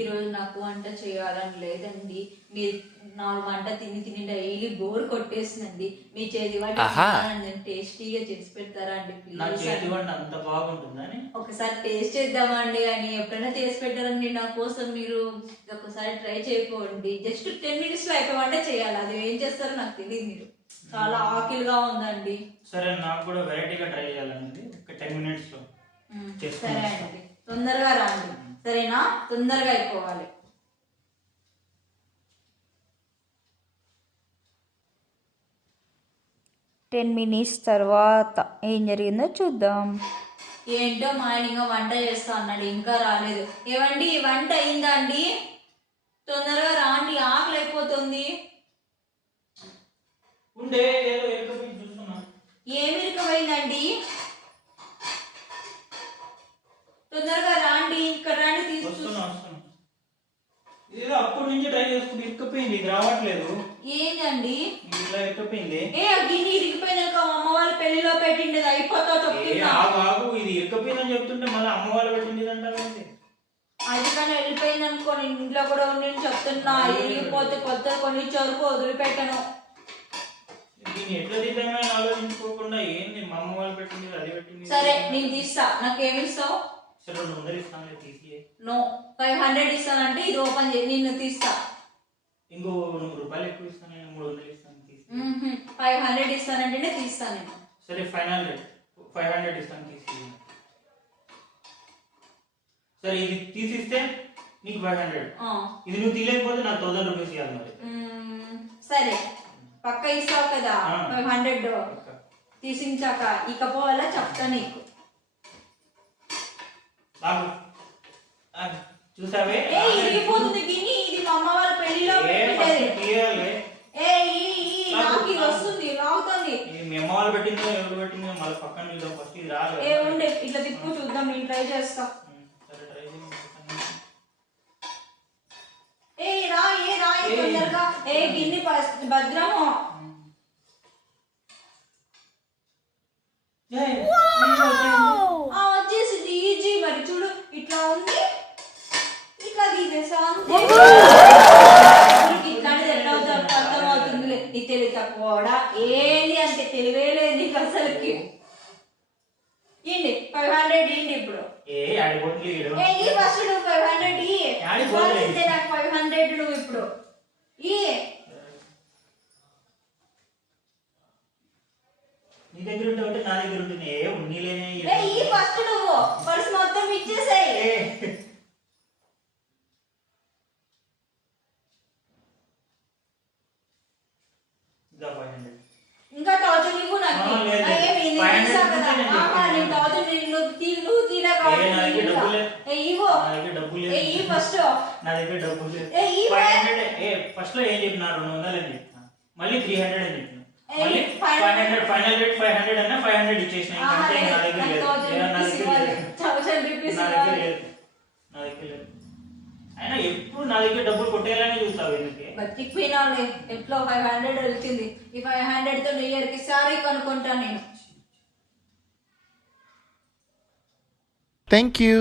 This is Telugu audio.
ఈరోజు నాకు వంట చేయాలని లేదండి. మీరు నా వంట తిని తిని డైలీ బోర్ కొట్టేసిందండి. మీ చేతి వంట టేస్టీగా చేసి పెడతారా అండి ప్లీజ్? అంత బాగుంటుందని ఒకసారి టేస్ట్ చేద్దామండి అని ఎప్పుడైనా చేసి పెట్టారండి నా కోసం. మీరు ఒకసారి ట్రై చేయకపోండి. జస్ట్ 10 minutes లో అయిపోయి వంట చేయాలి. అది ఏం చేస్తారో నాకు తెలియదు. మీరు చాలా ఆకిల్గా ఉందండి. సరే, నాకు కూడా వెరైటీగా ట్రై చేయాలండి. ఒక 10 minutes లో సరే అండి, తొందరగా రండి. సరేనా? తొందరగా అయిపోవాలి. టెన్ మినిట్స్ తర్వాత ఏం జరిగిందో చూద్దాం. ఏంటో మా ఆయన ఇంకా వంట చేస్తా అన్నాడు, ఇంకా రాలేదు. ఏమండి వంట అయిందా అండి? తొందరగా రాండి, ఆకలి అయిపోతుంది. ఏమి ఇరుకపోయిందండి? తొందరగా రాండి, ఇక్కడ రండి. అప్పటి నుంచి ట్రై చేసుకుంటే ఇరుక్కుపోయింది, ఇది రావట్లేదు. ఏంటండి ఇలా ఇరుక్కుపోయింది? గిన్నె ఇరిగిపోయినాక అమ్మ వాళ్ళ పెళ్లిలో పెట్టిండేది అయిపోతా చెప్తున్నా. ఇది ఇరుక్కుపోయిందని చెప్తుంటే మళ్ళీ అమ్మ వాళ్ళు పెట్టింది అంటారండి. అది కానీ వెళ్ళిపోయింది అనుకో, నేను ఇంట్లో కూడా ఉండి చెప్తున్నా. ఇరిగిపోతే కొత్త కొన్ని చరుపు వదిలిపెట్టను. దీన్ని ఎట్లా తీద్దామని ఆలోచించుకోకుండా ఏంది మా అమ్మ వాళ్ళు పెట్టింది అది పెట్టింది. సరే నేను తీస్తా, నాకేమి ఇస్తావు? సరే 200 ఇస్తాను, తీసి. నో, 500 ఇస్తానంటే ఇది ఓపెన్ చేసి నిన్ను తీస్తా. ఇంకో 100 రూపాయలు ఎక్కువ ఇస్తాను, 300 ఇస్తాను, తీసి. 500 ఇస్తానంటేనే తీస్తాను నేను. సరే ఫైనల్ రేట్ 500 ఇస్తాను, తీసి. సరే ఇది తీసిస్తే నీకు 500. ఇది నువ్వు తీయలేకపోతే నాకు 1000 రూపీస్ ఇవ్వాలి మరి. సరే పక్క ఇస్తావు కదా 500 తీసించాక ఇకపోవాలా చెప్తా నీకు. చూసావే ఇరిగిపోతుంది గిన్నె, ఇది మా అమ్మ వాళ్ళ పెళ్లిలో పెట్టేది. నాకు ఇది వస్తుంది, లాగుతుంది. మీ అమ్మ వాళ్ళు పెట్టిందో ఎవరు పెట్టిందో మళ్ళీ పక్కన చూద్దాం. ఫస్ట్ ఇది రాదు. ఉండే ఇట్లా తిప్పు చూద్దాం, నేను ట్రై చేస్తా. తొందరగా గిన్నె భద్రము. వచ్చేసింది ఈజీ. మరి చూడు, ఇట్లా ఉంది, ఇట్లా తీసేసా అంతే. ఇట్లాంటిది ఎట్లా అవుతుంది అర్థం అవుతుంది. నీ తెలివి తక్కువడా ఏంటి అంటే తెలివే లేదు నీకు అసలుకి. ఇండి 500 ఇండి ఇప్పుడు. ఫస్ట్ నువ్వు 500 నాకు 500 నువ్వు ఇప్పుడు నీ దగ్గర ఉంటే నా దగ్గర ఉంటుంది. ఉన్నీలేనే ఫస్ట్ నువ్వు పర్స్ మొత్తం ఇచ్చేసాయి. ఇంకా 1000 ఇవ్వు నాకు. నువ్వు తీలా ఫస్ట్. నా దగ్గర డబ్బులు లేదు. ఫస్ట్ లో ఏం చెప్పినా 200 అని చెప్పిన, మళ్ళీ 300 అని చెప్పిన, మళ్ళీ 500 ఫైనల్ రేట్ 500 అన్నా 500 ఇచ్చేసిన. నా దగ్గర లేదు. అయినా ఎప్పుడు నా దగ్గర డబ్బులు కొట్టేయాలని చూస్తావు ఎందుకే? బతికిపోయినావులే. ఎట్లో 500 వచ్చింది. ఈ 500 తో న్యూ ఇయర్ కి సారీ కొనుక్కుంటా నేను. Thank you.